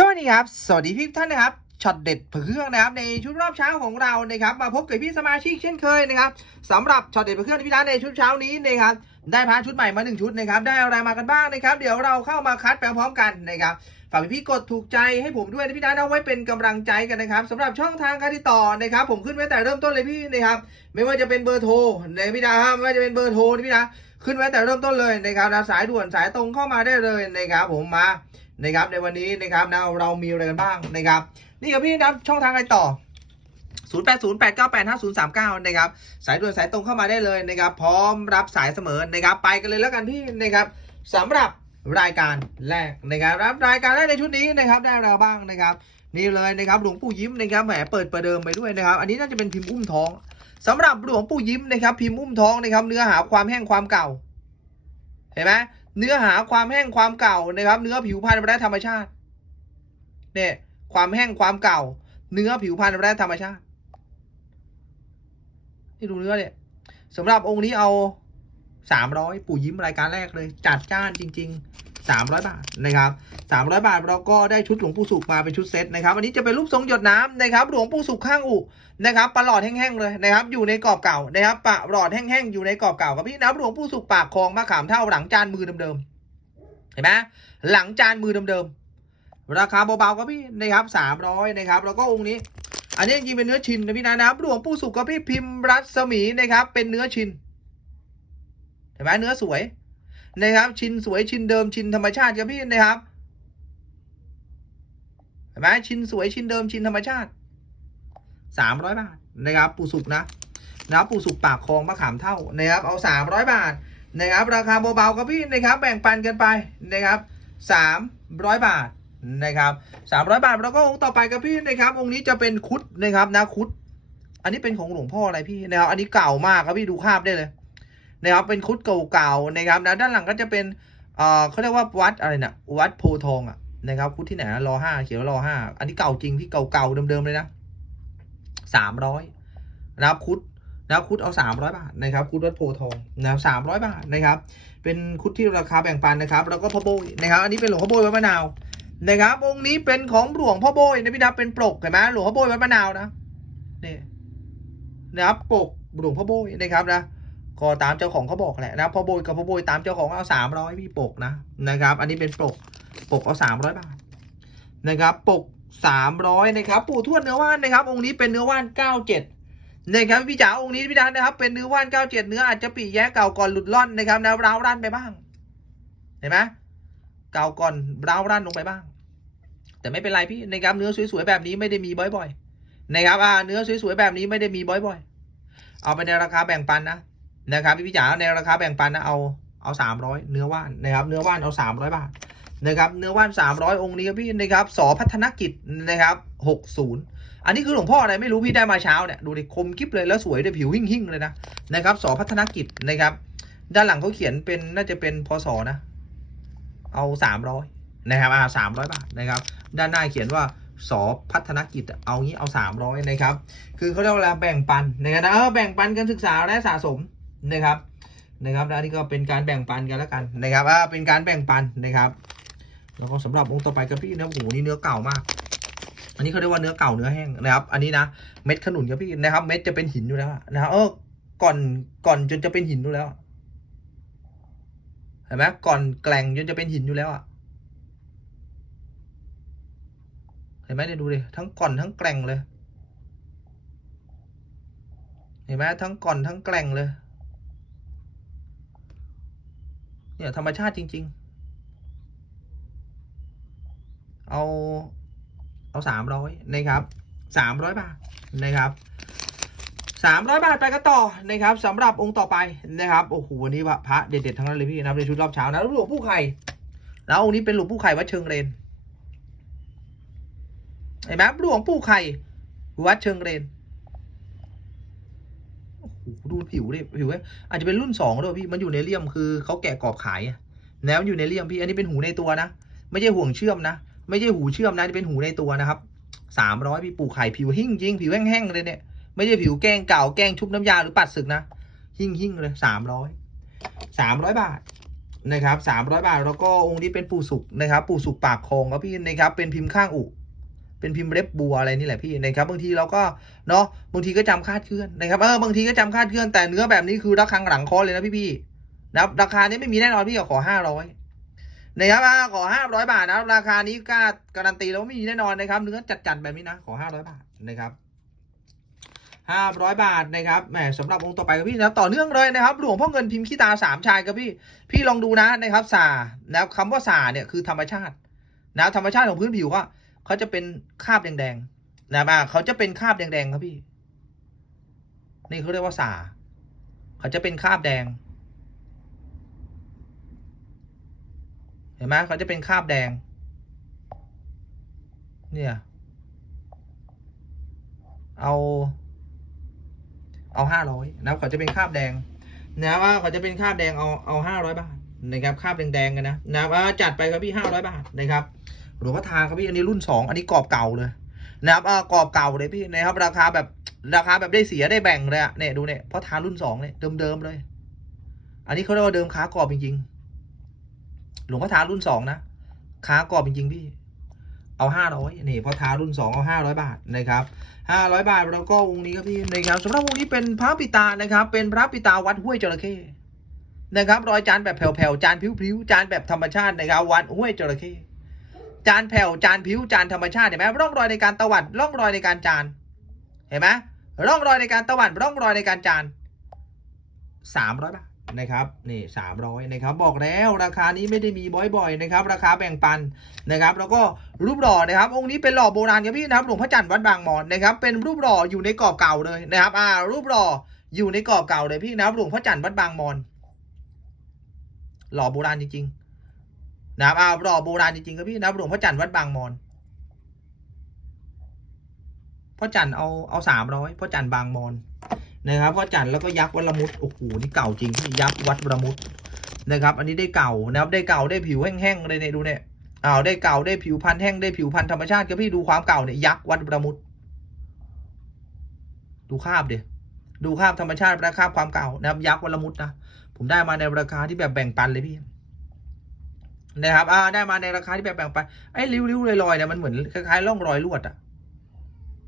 สวัสดีครับ สวัสดีพี่ท่านนะครับช็อตเด็ดเผื่อเครื่องนะครับในชุดรอบเช้าของเรานะครับมาพบกับพี่สมาชิกเช่นเคยนะครับสำหรับช็อตเด็ดเผื่อเครื่องที่พี่ร้านในชุดเช้านี้นะครับได้พาชุดใหม่มาหนึ่งชุดนะครับได้อะไรมากันบ้างนะครับ เดี๋ยวเราเข้ามาคัดไปพร้อมกันนะครับฝากพี่กดถูกใจให้ผมด้วยนะพี่ร้านเอาไว้เป็นกำลังใจกันนะครับสำหรับช่องทางการติดต่อนะครับ ผมขึ้นไว้แต่เริ่มต้นเลยพี่นะครับไม่ว่าจะเป็นเบอร์โทรในพี่ดาไม่ว่าจะเป็นเบอร์โทรนะพี่ดาขึ้นไว้แต่เริ่มต้นเลยนะครับสายด่วนสายตรงเข้ามาได้เลยนะครับผมมา นะครับในวันนี้นะครับนะเรามีอะไรกันบ้างนะครับ นี่ครับพี่นะครับช่องทางอะไรต่อ 0 8 0 8 9 8 5 0 3 9 นะครับ สายด่วนสายตรงเข้ามาได้เลยนะครับ พร้อมรับสายเสมอนะครับ ไปกันเลยแล้วกันพี่นะครับสำหรับรายการแรกนะครับรับรายการแรกในชุดนี้นะครับได้อะไรบ้างนะครับ นี่เลยนะครับหลวงปู่ยิ้มนะครับแหมเปิดประเดิมไปด้วยนะครับ อันนี้น่าจะเป็นพิมพ์อุ้มท้องสำหรับหลวงปู่ยิ้มนะครับ พิมพ์อุ้มท้องนะครับ เนื้อหาความแห้งความเก่า เห็นไหม เนื้อหาความแห้งความเก่านะครับ เนื้อผิวพรรณแร่ธรรมชาติเนี่ยความแห้งความเก่า เนื้อผิวพรรณแร่ธรรมชาติที่ดูเนื้อเนี่ยสำหรับองค์นี้เอาสามร้อยปู่ยิ้มรายการแรกเลย จัดจ้านจริง ๆ สามร้อยบาทนะครับสามร้อยบาทเราก็ได้ชุดหลวงปู่สุขมาเป็นชุดเซตนะครับอันนี้จะเป็นรูปทรงหยดน้ำนะครับหลวงปู่สุขข้างอุนะครับปลาหลอดแห้งๆเลยนะครับอยู่ในกรอบเก่านะครับปลาหลอดแห้งๆอยู่ในกรอบเก่ากับพี่นะหลวงปู่สุขปากคลองมะขามเท่าหลังจานมือเดิมๆเห็นไหมหลังจานมือเดิมๆราคาเบาๆก็พี่นะครับสามร้อยนะครับแล้วก็องค์นี้ อันนี้จริงเป็นเนื้อชินนะพี่นะนะครับหลวงปู่สุขกับพี่พิมพ์รัศมีนะครับเป็นเนื้อชินเห็นไหมเนื้อสวย นะครับ ชินสวยชินเดิมชินธรรมชาติครับพี่นะครับเห็นไหมชินสวยชินเดิมชินธรรมชาติสามร้อยบาทนะครับปูสุกนะนะครับปูสุกปากคลองมะขามเท่านะครับเอาสามร้อยบาทนะครับ ราคาเบาๆครับพี่นะครับ แบ่งปันกันไปนะครับสามร้อยบาทนะครับสามร้อยบาทแล้วก็องค์ต่อไปครับพี่นะครับ องค์นี้จะเป็นคุดนะครับนะคุด อันนี้เป็นของหลวงพ่ออะไรพี่นะครับอันนี้เก่ามากครับพี่ดูภาพได้เลย นะครับเป็นคุดเก่าๆนะครับนะด้านหลังก็จะเป็นเอ่อเขาเรียกว่าวัดอะไรนะวัดโพทองอะนะครับคุดที่ไหนรอห้าเขียนว่ารอห้าอันนี้เก่าจริงพี่เก่าๆเดิมๆเลยนะสามร้อยนะครับคุดนะครับคุดเอาสามร้อยบาทนะครับคุดวัดโพทองนะครับสามร้อยบาทนะครับ เป็นคุดที่ราคาแบ่งปันนะครับ แล้วก็พ่อโบยนะครับ อันนี้เป็นหลวงพ่อโบยวัดมะนาวนะครับองค์นี้เป็นของหลวงพ่อโบยนะพี่นะเป็นปลกเห็นไหมหลวงพ่อโบยวัดมะนาวนะนี่นะครับปลกหลวงพ่อโบยนะครับนะ ก็ตามเจ้าของเขาบอกแหละนะพอโบยกับพอโบยตามเจ้าของเอาสามร้อยพี่ปกนะนะครับ อันนี้เป็นปกปกเอาสามร้อยบาทนะครับ ปกสามร้อยนะครับ ปู่ทวดเนื้อว่านนะครับ องค์นี้เป็นเนื้อว่านเก้าเจ็ดนะครับพี่จ๋าองค์นี้พี่ดานนะครับ เป็นเนื้อว่านเก้าเจ็ดเนื้ออาจจะปีแย้เก่าก่อนหลุดล่อนนะครับนะร้าวรั่นไปบ้าง เห็นไหมเก่าก่อนร้าวรั่นลงไปบ้าง แต่ไม่เป็นไรพี่นะครับเนื้อสวยๆแบบนี้ไม่ได้มีบ่อยๆนะครับอ่าเนื้อสวยๆแบบนี้ไม่ได้มีบ่อยๆ เอาไปในราคาแบ่งปันนะ นะครับพี่พี่จ๋าในราคาแบ่งปันนะเอาเอาสามร้อยเนื้อว่านนะครับ เนื้อว่านเอาสามร้อยบาทนะครับเนื้อว่านสามร้อยองค์นี้ครับพี่นะครับสอพัฒนกิจนะครับหกศูนย์อันนี้คือหลวงพ่ออะไรไม่รู้พี่ได้มาเช้าเนี่ยดูดิคมกริบเลยแล้วสวยด้วยผิวหิ่งหิ่งเลยนะนะครับสอพัฒนกิจนะครับ ด้านหลังเขาเขียนเป็นน่าจะเป็นพศนะ เอาสามร้อยนะครับอ่าสามร้อยบาทนะครับ ด้านหน้าเขียนว่าสอพัฒนกิจอะเอางี้เอาสามร้อยนะครับ คือเขาเรียกว่าแบ่งปันนะครับเออแบ่งปันกันศึกษาและสะสม นะครับนะครับแล้วนนี้ก็เป็นการแบ่งปันกันแล้วกันนะครับอ่าเป็นการแบ่งปันนะครับแล้วก็สำหรับองค์ต่อไปครับพี่นะโอ้โหนี่เนื้อเก่ามาก อันนี้เขาเรียกว่าเนื้อเก่าเนื้อแห้งนะครับ อันนี้นะเม็ดขนุนครับพี่นะครับ เม็ดจะเป็นหินอยู่แล้วนะครับเออก่อนก่อนจนจะเป็นหินอยู่แล้วเห็นไหมก่อนแกล่งจนจะเป็นหินอยู่แล้วอะเห็นไหมเนี่ยดูดิทั้งก่อนทั้งแกล่งเลย เห็นไหมทั้งก่อนทั้งแกล่งเลย เนี่ยธรรมชาติจริง ๆ เอาเอาสามร้อยนะครับสามร้อยบาทนะครับสามร้อยบาทไปกันต่อนะครับสำหรับองค์ต่อไปนะครับโอ้โหวันนี้ว่าพระเด็ดๆทั้งนั้นเลยพี่นะในชุดรอบเช้านะหลวงปู่ไข่แล้วองค์นี้เป็นหลวงปู่ไข่วัดเชิงเรนเห็นไหมหลวงปู่ไข่วัดเชิงเรน ดูผิวดิผิวเว้อาจจะเป็นรุ่นสองด้วยพี่มันอยู่ในเลี่ยมคือเขาแกะกรอบขายแล้วอยู่ในเลี่ยมพี่อันนี้เป็นหูในตัวนะ ไม่ใช่ห่วงเชื่อมนะ ไม่ใช่หูเชื่อมนะนี่เป็นหูในตัวนะครับสามร้อยพี่ปูไข่ผิวหิ่งจริงผิวแห้งๆเลยเนี่ยไม่ใช่ผิวแกล้งเก่าแกล้งชุบน้ำยาหรือปัดศึกนะหิ่งหิ่งเลยสามร้อยสามร้อยบาทนะครับสามร้อยบาทแล้วก็องค์นี้เป็นปู่สุกนะครับ ปู่สุกปากคลองครับพี่นะครับเป็นพิมพ์ข้างอุ เป็นพิมพ์เล็บบัวอะไรนี่แหละพี่นะครับบางทีเราก็เนาะบางทีก็จำคาดเคลื่อนนะครับเออบางทีก็จำคาดเคลื่อนแต่เนื้อแบบนี้คือระฆังหลังคอเลยนะพี่พี่ๆนะครับราคานี้ไม่มีแน่นอนพี่ขอห้าร้อยนะครับขอห้าร้อยบาทนะราคานี้กล้าการันตีแล้วไม่มีแน่นอนนะครับ เนื้อจัดๆแบบนี้นะขอห้าร้อยบาทนะครับห้าร้อยบาทนะครับแหมสำหรับองค์ต่อไปครับพี่นะต่อเนื่องเลยนะครับ หลวงพ่อเงินพิมพ์ขี้ตาสามชายครับพี่ พี่ลองดูนะนะครับสานะครับคำว่าสาเนี่ยคือธรรมชาตินะธรรมชาติของพื้นผิวก็ เขาจะเป็นคาบแดงๆนะอ่าเขาจะเป็นคาบแดงๆครับพี่ นี่เขาเรียกว่าสาเขาจะเป็นคาบแดง เห็นไหมเขาจะเป็นคาบแดง เนี่ย เอาเอาห้าร้อยนะครับเขาจะเป็นคาบแดงนะว่าเขาจะเป็นคาบแดงเอาเอาห้าร้อยบาทนะครับคาบแดงๆกันนะนะว่าจัดไปครับพี่ห้าร้อยบาทนะครับ หลวงพ่อทาครับพี่อันนี้รุ่นสองอันนี้กรอบเก่าเลยนะครับอ่ากรอบเก่าเลยพี่นะครับราคาแบบราคาแบบได้เสียได้แบ่งเลยอะเนี่ยดูเนี่ยเพราะทารุ่นสองเนี่ยเดิมๆเลย อันนี้เขาเรียกว่าเดิมค้ากรอบจริงๆ หลวงพ่อทารุ่นสองนะค้ากรอบจริงๆพี่เอาห้าร้อยนี่เพราะทารุ่นสองเอาห้าร้อยบาทนะครับห้าร้อยบาทแล้วก็วงนี้ครับพี่นะครับสำหรับวงนี้เป็นพระปิตานะครับ เป็นพระปิตาวัดห้วยจระเข้นะครับรอยจานแบบแผ่วๆจานผิวๆจานแบบธรรมชาตินะครับวัดห้วยจระเข้ จานแผ่วจานผิวจานธรรมชาติเห็นไหมร่องรอยในการตวัดร่องรอยในการจานเห็นไหมร่องรอยในการตวัดร่องรอยในการจานสามร้อยบาทนะครับนี่สามร้อยนะครับบอกแล้วราคานี้ไม่ได้มีบ่อยๆนะครับ ราคาแบ่งปันนะครับ แล้วก็รูปหล่อนะครับ องค์นี้เป็นหล่อโบราณครับพี่นะครับหลวงพระจันทร์วัดบางมอนนะครับเป็นรูปหล่ออยู่ในกรอบเก่าเลยนะครับ อ่า รูปหล่ออยู่ในกรอบเก่าเลยพี่นะครับหลวงพระจันทร์วัดบางมอนหล่อโบราณจริงๆ นะครับอ่าหล่อโบราณจริงๆครับพี่นะครับหลวงพระจันทร์วัดบางมอนพ่อจันทร์เอาเอาสามร้อยพ่อจันทร์บางมอนนะครับพ่อจันทร์แล้วก็ยักษ์วัดละมุดโอ้โหนี่เก่าจริงพี่ยักษ์วัดละมุดนะครับ อันนี้ได้เก่านะครับได้เก่าได้ผิวแห้งๆเลยเนี่ยดูเนี่ยอ้าวได้เก่าได้ผิวพันธุ์แห้งได้ผิวพันธุ์ธรรมชาติครับพี่ดูความเก่าเนี่ยยักษ์วัดประมุดดูคาบเดี๋ยดูคาบธรรมชาติและคาบความเก่านะครับยักษ์วัดละมุดนะผมได้มาในราคาที่แบบแบ่งปันเลยพี่ นะครับอ่าได้มาในราคาที่แบบแบ่งปันไอ้ริ้วๆลอยๆเนี่ยมันเหมือนคล้ายๆร่องรอยลวดอะ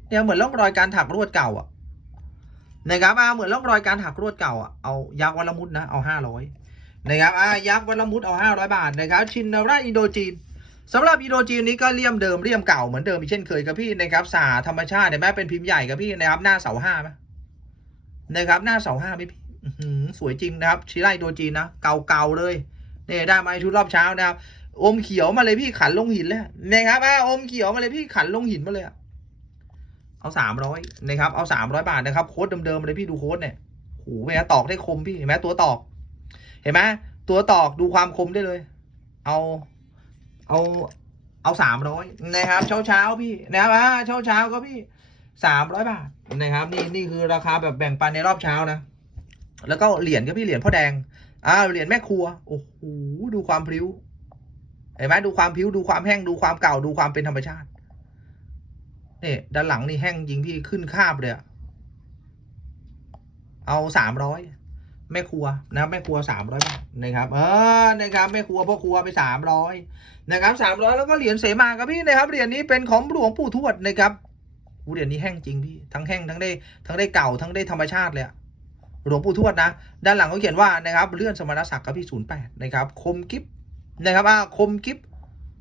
เนี่ยเหมือนร่องรอยการถักลวดเก่าอะนะครับอ่าเหมือนร่องรอยการถักลวดเก่าอะเอายักษ์วัลมุดนะเอาห้าร้อยนะครับอ่ายักษ์วัลมุดเอาห้าร้อยบาทนะครับชินนาราอินโดจีนสำหรับอีโดจีนนี้ก็เลี่ยมเดิมเลี่ยมเก่าเหมือนเดิมอีกเช่นเคยครับพี่นะครับสาธรรมชาติเห็นไหมเป็นพิมพ์ใหญ่ครับพี่นะครับหน้าเสาห้าไหมนะครับหน้าเสาห้าไหมพี่สวยจริงนะครับชิไลโดจีนนะเก่าๆเลย เนี่ยได้มาในชุดรอบเช้านะครับ อมเขียวมาเลยพี่ขันลงหินเลยนะครับอ่าอมเขียวมาเลยพี่ขันลงหินมาเลยเอาสามร้อยนะครับเอาสามร้อยบาทนะครับโค้ดเดิมๆเลยพี่ดูโค้ดเนี่ยโอ้โหเวลาตอกได้คมพี่เห็นไหมตัวตอก เห็นไหมตัวตอกดูความคมได้เลย เอาเอาเอาสามร้อยนะครับเช้าเช้าพี่นะครับอ่าเช้าเช้าก็พี่สามร้อยบาทนะครับ นี่นี่คือราคาแบบแบ่งปันในรอบเช้านะ แล้วก็เหรียญก็พี่เหรียญพ่อแดง อ่าเหรียญแม่ครัว โอ้โห ดูความพิ้ว เห็นไหมดูความพิ้ว ดูความแห้ง ดูความเก่า ดูความเป็นธรรมชาติ นี่ด้านหลังนี่แห้งจริงพี่ขึ้นคาบเลยอะเอาสามร้อยแม่ครัวนะแม่ครัวสามร้อยบาทนะครับ เออนะครับแม่ครัวพ่อครัวไปสามร้อยนะครับสามร้อยแล้วก็เหรียญเสมาครับพี่นะครับเหรียญนี้เป็นของหลวงปู่ทวดนะครับกูเหรียญนี้แห้งจริงพี่ทั้งแห้งทั้งได้ทั้งได้เก่าทั้งได้ธรรมชาติเลยอะ หลวงปู่ทวดนะ ด้านหลังเขาเขียนว่านะครับเลื่อนสมณศักดิ์ครับพี่ศูนย์แปดนะครับ คมกิฟนะครับอ่าคมกิฟ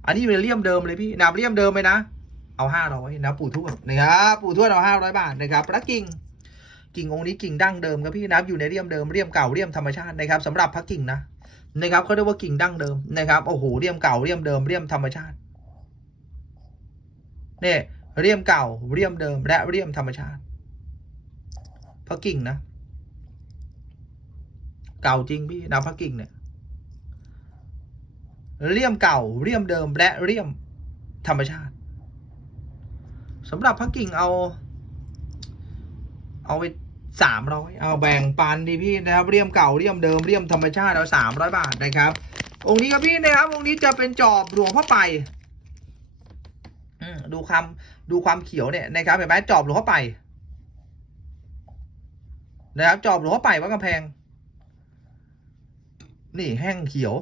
อันนี้เป็นเลี่ยมเดิมเลยพี่นับเลี่ยมเดิมเลยนะ เอาห้าร้อยนะปู่ทวดนะครับปู่ทวดเอาห้าร้อยบาทนะครับพระกิ่งกิ่งองค์นี้กิ่งดั้งเดิมครับพี่นะครับอยู่ในเรียมเดิมเรียมเก่าเรียมธรรมชาตินะครับสำหรับพระกิ่งนะนะครับเขาเรียกว่ากิ่งดั้งเดิมนะครับโอ้โหเรียมเก่าเรียมเดิมเรียมธรรมชาติเนี่ยเรียมเก่าเรียมเดิมและเรียมธรรมชาติพระกิ่งนะ เก่าจริงพี่นะพระกิ่งเนี่ยเรียมเก่าเรียมเดิมและเรียมธรรมชาติสำหรับพระกิ่งเอา เอาไปสามร้อยเอาแบ่งปันดีพี่นะครับเรียมเก่าเรียมเดิมเรียมธรรมชาติเอาสามร้อยบาทนะครับ องค์นี้ครับพี่นะครับ องค์นี้จะเป็นจอบหลวงพ่อไปดูความดูความเขียวเนี่ยนะครับเห็นไหมจอบหลวงพ่อไปนะครับจอบหลวงพ่อไปวัดกำแพง นี่แห้งเขียว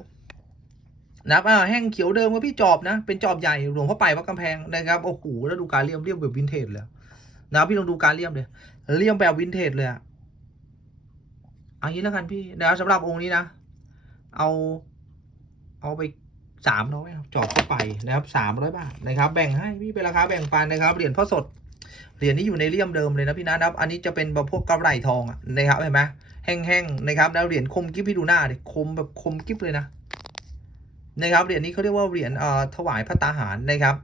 นะครับอ่าแห้งเขียวเดิมครับพี่จอบนะ เป็นจอบใหญ่หลวงพ่อไปวัดกำแพงนะครับโอ้โหแล้วดูการเลี่ยมเลี่ยมแบบวินเทจเลยนะครับพี่ลองดูการเลี่ยมเลยเลี่ยมแบบวินเทจเลยอะเอางี้แล้วกันพี่นะสำหรับองค์นี้นะ เอา เอาไปสามร้อยจอบเข้าไปนะครับสามร้อยบาทนะครับ แบ่งให้พี่เป็นราคาแบ่งปันนะครับเหรียญพ่อสดเหรียญนี้อยู่ในเลี่ยมเดิมเลยนะพี่นะครับ อันนี้จะเป็นแบบพวกกระไรทองอะนะครับเห็นไหม แห้งๆนะครับแล้วเหรียญคมกิ๊บพี่ดูหน้าดิคมแบบคมกิ๊บเลยนะนะครับเหรียญนี้เขาเรียกว่าเหรียญเอ่อถวายพระตาหารนะครับ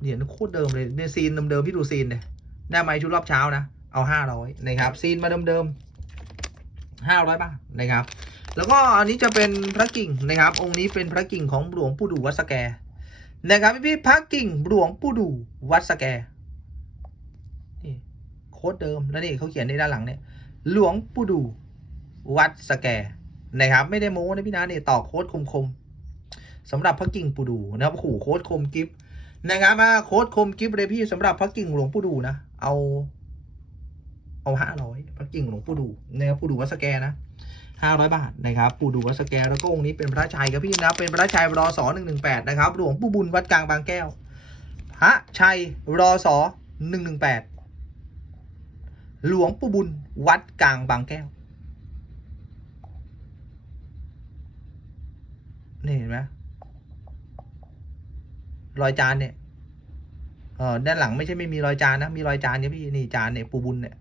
เหรียญโคตรเดิมเลยในซีนเดิมๆพี่ดูซีนเนี่ยได้ไหมชุดรอบเช้านะเอาห้าร้อยนะครับซีนมาเดิมๆห้าร้อยบาทนะครับ แล้วก็อันนี้จะเป็นพระกิ่งนะครับ องค์นี้เป็นพระกิ่งของหลวงปู่ดูวัดสแกนะครับพี่ๆพระกิ่งหลวงปู่ดูวัดสแกนี่โค้ดเดิมแล้วนี่เขาเขียนในด้านหลังเนี่ย หลวงปู่ดู วัดสแกนะครับ ไม่ได้โม้นะพี่นะเนี่ยต่อโค้ดคมๆสำหรับพระกิ่งปู่ดูนะครับโอ้โค้ดคมกิฟนะครับมาโค้ดคมกิฟเลยพี่สำหรับพระกิ่งหลวงปู่ดูนะเอาเอาห้าร้อยพระกิ่งหลวงปู่ดูนะครับปู่ดูวัดสแกนะห้าร้อยบาทนะครับปู่ดูวัดสแกนแล้วก็องค์นี้เป็นพระชัยครับพี่นะเป็นพระชัยรอสอหนึ่งหนึ่งแปดนะครับหลวงปู่บุญวัดกลางบางแก้วพระชัยรอสอหนึ่งหนึ่งแปด หลวงปู่บุญวัดกลางบางแก้ว นี่เห็นไหมรอยจานเนี่ยเออด้านหลังไม่ใช่ไม่มีรอยจานนะ มีรอยจานเนี่ยพี่นี่จานเนี่ยปู่บุญเนี่ย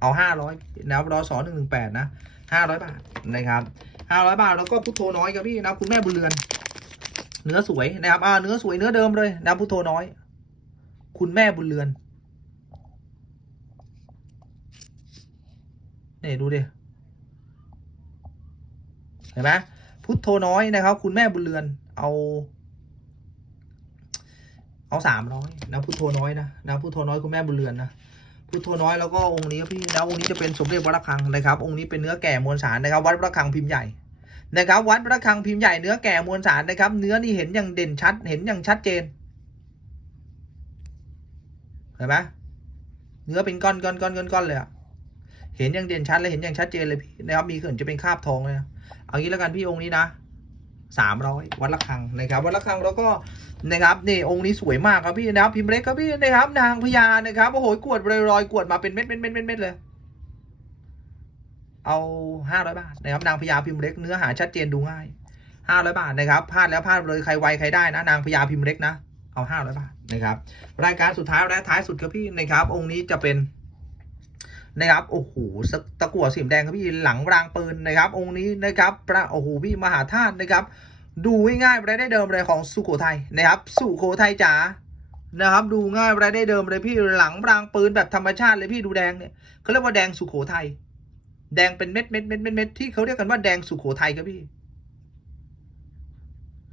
เอาห้าร้อยนะครับรอสอหนึ่งหนึ่งแปดนะห้าร้อยบาทนะครับห้าร้อยบาทแล้วก็พุทโธน้อยครับพี่นะคุณแม่บุญเรือน เนื้อสวยนะครับอ่าเนื้อสวยเนื้อเดิมเลยนะพุทโธน้อย คุณแม่บุญเรือน นี่ดูดิเห็นไหมพุทโธน้อยนะครับ คุณแม่บุญเรือนเอา เอาสามร้อยนะพุทโธน้อยนะนะพุทโธน้อยคุณแม่บุญเรือนนะพุทโธน้อยแล้วก็องค์นี้พี่แล้วองค์นี้จะเป็นสมเด็จวัดระฆังนะครับ องค์นี้เป็นเนื้อแก่มวลสารนะครับ วัดระฆังพิมพ์ใหญ่นะครับ วัดระฆังพิมพ์ใหญ่เนื้อแก่มวลสารนะครับ เนื้อนี่เห็นอย่างเด่นชัด เห็นอย่างชัดเจนเห็นไหมเนื้อเป็นก้อนก้อนก้อนก้อนก้อนเลยอะ เห็นอย่างเด่นชัดเลยเห็นอย่างชัดเจนเลยพี่นะครับมีเขื่อนจะเป็นคาบทองเลยนะเอางี้แล้วกันพี่องค์นี้นะสามร้อยวัดระฆังนะครับวัดระฆังแล้วก็นะครับนี่องค์นี้สวยมากครับพี่นะครับพิมพ์เล็กครับพี่นะครับ นางพญานะครับโอ้โหกวดรอยๆกวดมาเป็นเม็ดเม็ดเม็ดเม็ดเม็ดเลย เอาห้าร้อยบาทนะครับนางพญาพิมพ์เล็กเนื้อหาชัดเจนดูง่ายห้าร้อยบาทนะครับพลาดแล้วพลาดเลยใครไวใครได้นะ นางพญาพิมพ์เล็กนะเอาห้าร้อยบาทนะครับรายการสุดท้ายและท้ายสุดครับพี่นะครับองค์นี้จะเป็น นะครับโอ้โหสตะกั่วสีแดงครับพี่หลังรางปืนนะครับ องค์นี้นะครับพระโอ้โหพี่มหาธาตุนะครับดูง่ายๆรายได้เดิมเลยของสุโขทัยนะครับ สุโขทัยจ๋านะครับดูง่ายรายได้เดิมเลยพี่หลังรางปืนแบบธรรมชาติเลยพี่ดูแดงเนี่ยเขาเรียกว่าแดงสุโขทัยแดงเป็นเม็ดเม็ดเม็ดเม็ดเม็ดที่เขาเรียกกันว่าแดงสุโขทัยครับพี่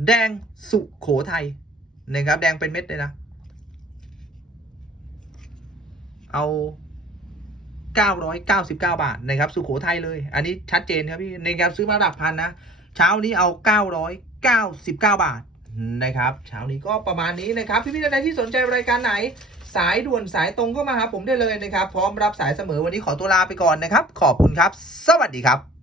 แดงสุโขทัยนะครับ แดงเป็นเม็ดเลยนะ เอา 999 บาทนะครับสุโขทัยเลย อันนี้ชัดเจนครับพี่นะครับซื้อมาหลักพันนะ เช้านี้เอา 999 บาทนะครับเช้านี้ก็ประมาณนี้นะครับพี่ๆท่านใดที่สนใจรายการไหน สายด่วนสายตรงก็มาหาผมได้เลยนะครับ พร้อมรับสายเสมอวันนี้ขอตัวลาไปก่อนนะครับ ขอบคุณครับ สวัสดีครับ